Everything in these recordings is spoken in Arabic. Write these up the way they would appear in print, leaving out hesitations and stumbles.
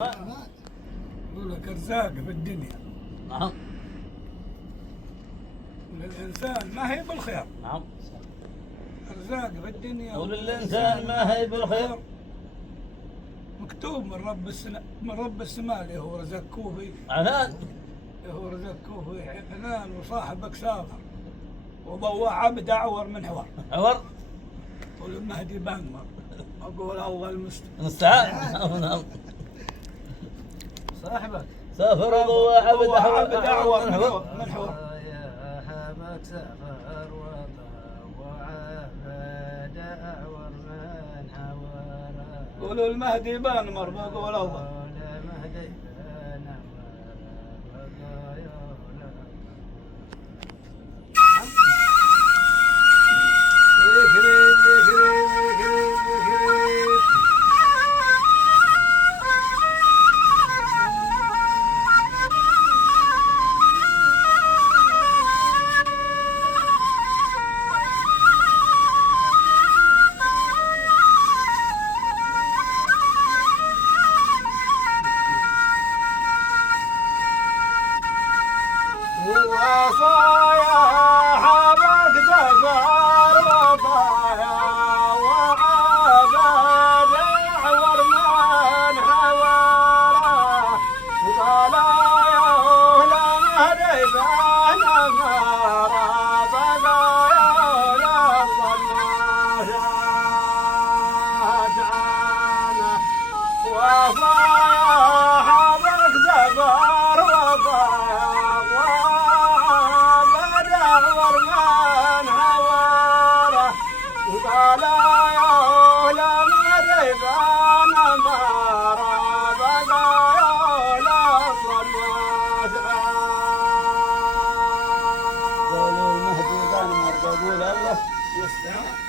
يقول لك ارزاق في الدنيا. نعم. للإنسان ما هي بالخير. نعم. ارزاق في الدنيا وللإنسان ما هي بالخير. مكتوب من رب السماء اللي هو رزق كوفي. عنان. اللي هو رزق كوفي عنان وصاحبك سافر وضوى عبد اعور من حوار. عور. والمهدي بانمر. اقول الله المستعان. نعم. صاحبك سافر وضوى عبد اعور من حوار. من حوار. يا حبك سافر وضوى عبد اعور من حوار. قولوا المهدي بانمر بقول الله.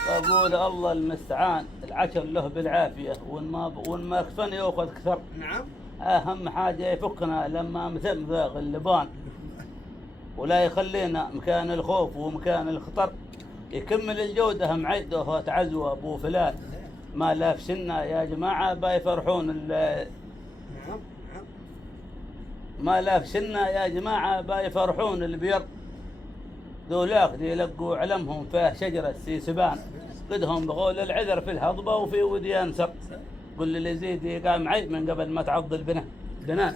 أقول الله المستعان. العشر له بالعافية وإن ما كفن يأخذ كثر. نعم. أهم حاجة يفكنا لما مثل غلبان ولا يخلينا مكان الخوف ومكان الخطر. يكمل الجودة معده وتعزوه أبو فلان ما لافشنا يا جماعة بايفرحون ما لافشنا يا جماعة بايفرحون البير. ذولاك دي يلقوا علمهم فيه شجرة سيسبان قدهم بقول العذر في الهضبة وفي وديان سر. قل اللي يزيد يقع معي من قبل ما تعض البنان. نعم.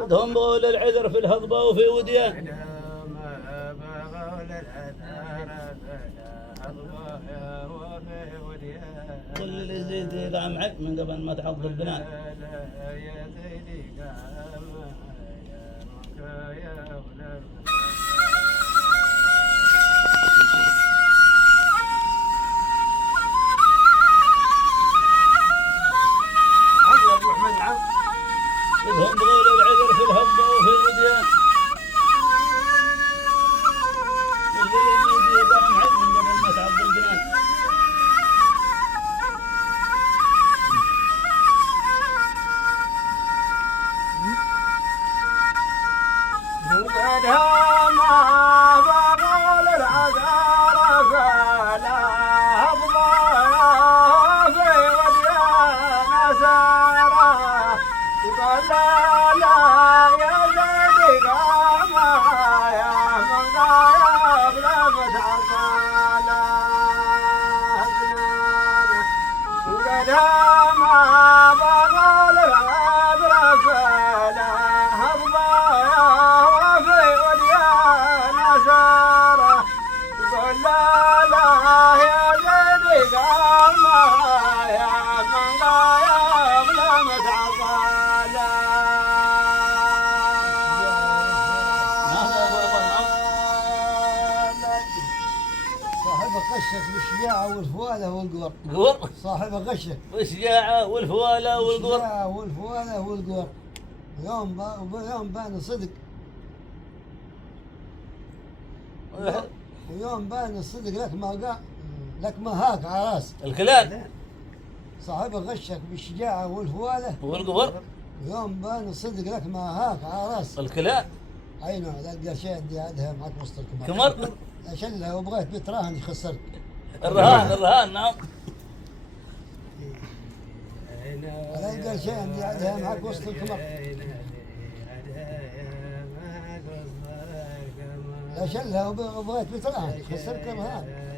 قدهم بقول العذر في الهضبة وفي وديان. قل اللي يزيد يقع معي من قبل ما تعض البنان. قدهم بقول العذر في الهضبة وفي وديان. قل اللي يزيد يقع معي من قبل ما تعض البنان. غشك بالشجاعة والفوالة والقور. قور. صاحبه غشك بالشجاعة والفوالة والقور. بالشجاعة والفوالة والقور. يوم بان صدق. ويوم بان الصدق لك ما هاك على راسك. الكلام. صاحبه غشك بالشجاعة والفوالة والقور. ويوم بان الصدق لك ما هاك على راسك. الكلام. اي نوع ذا القرشين دي عندها معك وسط كمر. اشلها وبغيت بتراهن خسرت. الرهان نعم. هذا القرشين عندي عليها معك وسط الكمر. لا شلها وبغيت بترهن خسرت الرهان.